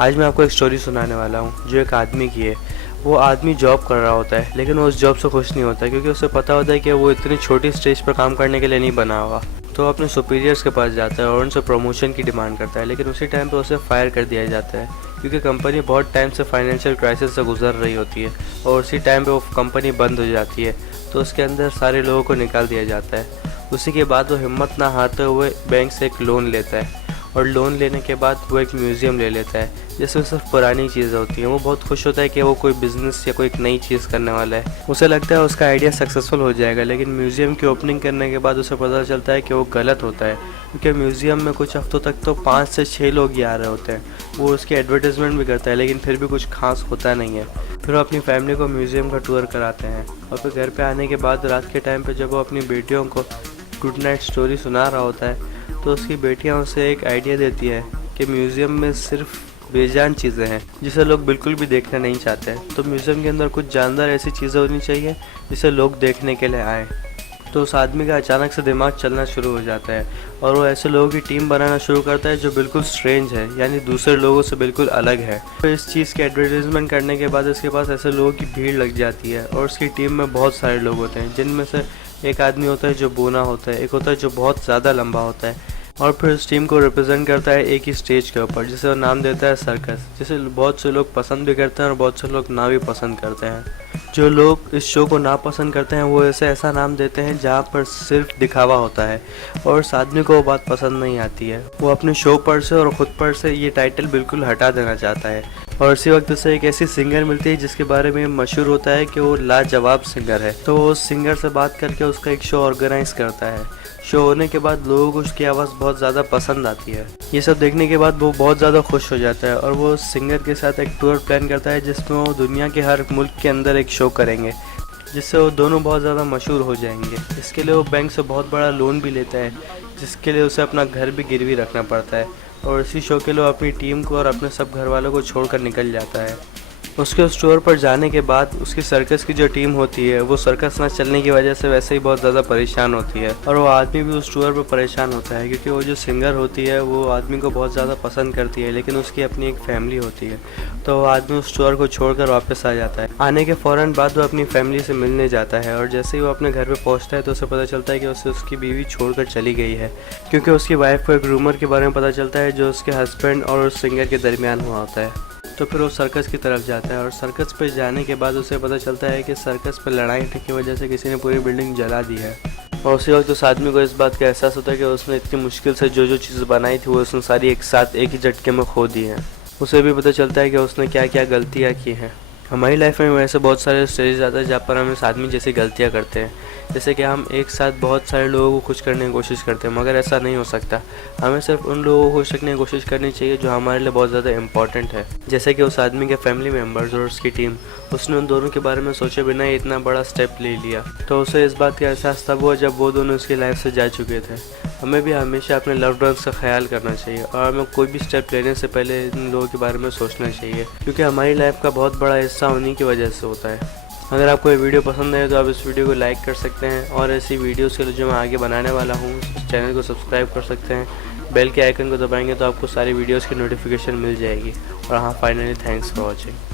आज मैं आपको एक स्टोरी सुनाने वाला हूँ जो एक आदमी की है। वो आदमी जॉब कर रहा होता है, लेकिन वो उस जॉब से खुश नहीं होता क्योंकि उसे पता होता है कि वो इतनी छोटी स्टेज पर काम करने के लिए नहीं बना हुआ। तो अपने सुपीरियर्स के पास जाता है और उनसे प्रमोशन की डिमांड करता है, लेकिन उसी टाइम पर उसे फायर कर दिया जाता है क्योंकि कंपनी बहुत टाइम से फाइनेंशियल क्राइसिस से गुजर रही होती है और उसी टाइम पर वो कंपनी बंद हो जाती है। तो उसके अंदर सारे लोगों को निकाल दिया जाता है। उसी के बाद वो हिम्मत ना हारते हुए बैंक से एक लोन लेता है और लोन लेने के बाद वो एक म्यूज़ियम ले लेता है जिसमें सिर्फ पुरानी चीज़ें होती हैं। वो बहुत खुश होता है कि वो कोई बिज़नेस या कोई एक नई चीज़ करने वाला है। उसे लगता है उसका आइडिया सक्सेसफुल हो जाएगा, लेकिन म्यूज़ियम की ओपनिंग करने के बाद उसे पता चलता है कि वो गलत होता है क्योंकि म्यूज़ियम में कुछ हफ्तों तक तो 5 से 6 लोग ही आ रहे होते हैं। वो उसकी एडवर्टाइजमेंट भी करता है, लेकिन फिर भी कुछ खास होता नहीं है। फिर वो अपनी फैमिली को म्यूज़ियम का टूर कराते हैं और फिर घर पे आने के बाद रात के टाइम पे जब वो अपनी बेटियों को गुड नाइट स्टोरी सुना रहा होता है तो उसकी बेटियां उसे एक आइडिया देती है कि म्यूज़ियम में सिर्फ बेजान चीज़ें हैं जिसे लोग बिल्कुल भी देखना नहीं चाहते। तो म्यूज़ियम के अंदर कुछ जानदार ऐसी चीज़ें होनी चाहिए जिसे लोग देखने के लिए आए। तो उस आदमी का अचानक से दिमाग चलना शुरू हो जाता है और वो ऐसे लोगों की टीम बनाना शुरू करता है जो बिल्कुल स्ट्रेंज है, यानी दूसरे लोगों से बिल्कुल अलग है। तो इस चीज़ की एडवर्टीजमेंट करने के बाद इसके पास ऐसे लोगों की भीड़ लग जाती है और उसकी टीम में बहुत सारे लोग होते हैं, जिनमें से एक आदमी होता है जो बोना होता है, एक होता है जो बहुत ज़्यादा लंबा होता है और फिर उस टीम को रिप्रेजेंट करता है एक ही स्टेज के ऊपर जिसे वो नाम देता है सर्कस, जिसे बहुत से लोग पसंद भी करते हैं और बहुत से लोग ना भी पसंद करते हैं। जो लोग इस शो को नापसंद करते हैं वो इसे ऐसा नाम देते हैं जहाँ पर सिर्फ दिखावा होता है और उस आदमी को वो बात पसंद नहीं आती है। वो अपने शो पर से और ख़ुद पर से ये टाइटल बिल्कुल हटा देना चाहता है और इसी वक्त उसे एक ऐसी सिंगर मिलती है जिसके बारे में मशहूर होता है कि वो लाजवाब सिंगर है। तो वो उस सिंगर से बात करके उसका एक शो ऑर्गेनाइज करता है। शो होने के बाद लोगों को उसकी आवाज़ बहुत ज़्यादा पसंद आती है। ये सब देखने के बाद वो बहुत ज़्यादा खुश हो जाता है और वो उस सिंगर के साथ एक टूर प्लान करता है जिसमें वो दुनिया के हर मुल्क के अंदर एक शो करेंगे, जिससे वो दोनों बहुत ज़्यादा मशहूर हो जाएंगे। इसके लिए वो बैंक से बहुत बड़ा लोन भी लेता है, जिसके लिए उसे अपना घर भी गिरवी रखना पड़ता है और इसी शो के लिए वो अपनी टीम को और अपने सब घर वालों को छोड़कर निकल जाता है। उसके उस टूर पर जाने के बाद उसकी सर्कस की जो टीम होती है वो सर्कस ना चलने की वजह से वैसे ही बहुत ज़्यादा परेशान होती है और वो आदमी भी उस टूर पर परेशान होता है क्योंकि वो जो सिंगर होती है वो आदमी को बहुत ज़्यादा पसंद करती है, लेकिन उसकी अपनी एक फैमिली होती है। तो वो आदमी उस टूर को छोड़कर वापस आ जाता है। आने के फ़ौरन बाद वो अपनी फैमिली से मिलने जाता है और जैसे ही वो अपने घर पर पहुँचता है तो उसे पता चलता है कि उसे उसकी बीवी छोड़कर चली गई है क्योंकि उसकी वाइफ को एक रूमर के बारे में पता चलता है जो उसके हस्बैंड और उस सिंगर के दरमियान हुआ होता है। तो फिर वो सर्कस की तरफ जाता है और सर्कस पे जाने के बाद उसे पता चलता है कि सर्कस पे लड़ाई की वजह से किसी ने पूरी बिल्डिंग जला दी है और उसी वक्त उस आदमी को इस बात का एहसास होता है कि उसने इतनी मुश्किल से जो चीज़ बनाई थी वो उसने सारी एक साथ एक ही झटके में खो दी है। उसे भी पता चलता है कि उसने क्या क्या गलतियाँ की हैं। हमारी लाइफ में वैसे बहुत सारे स्टेज आते हैं जहाँ पर हम इस आदमी जैसी गलतियाँ करते हैं, जैसे कि हम एक साथ बहुत सारे लोगों को खुश करने की कोशिश करते हैं, मगर ऐसा नहीं हो सकता। हमें सिर्फ उन लोगों को खुश रखने की कोशिश करनी चाहिए जो हमारे लिए बहुत ज़्यादा इंपॉर्टेंट है, जैसे कि उस आदमी के फैमिली मेम्बर्स और उसकी टीम। उसने उन दोनों के बारे में सोचे बिना ही इतना बड़ा स्टेप ले लिया। तो उसे इस बात का एहसास तब हुआ जब वो दोनों उसकी लाइफ से जा चुके थे। हमें भी हमेशा अपने लव्ड वंस का ख्याल करना चाहिए और हमें कोई भी स्टेप लेने से पहले इन लोगों के बारे में सोचना चाहिए क्योंकि हमारी लाइफ का बहुत बड़ा हिस्सा उन्हीं की वजह से होता है। अगर आपको ये वीडियो पसंद आए तो आप इस वीडियो को लाइक कर सकते हैं और ऐसी वीडियोस के लिए जो मैं आगे बनाने वाला हूँ इस चैनल को सब्सक्राइब कर सकते हैं। बेल के आइकन को दबाएंगे तो आपको सारी वीडियोस की नोटिफिकेशन मिल जाएगी। और हाँ, फाइनली थैंक्स फॉर वॉचिंग।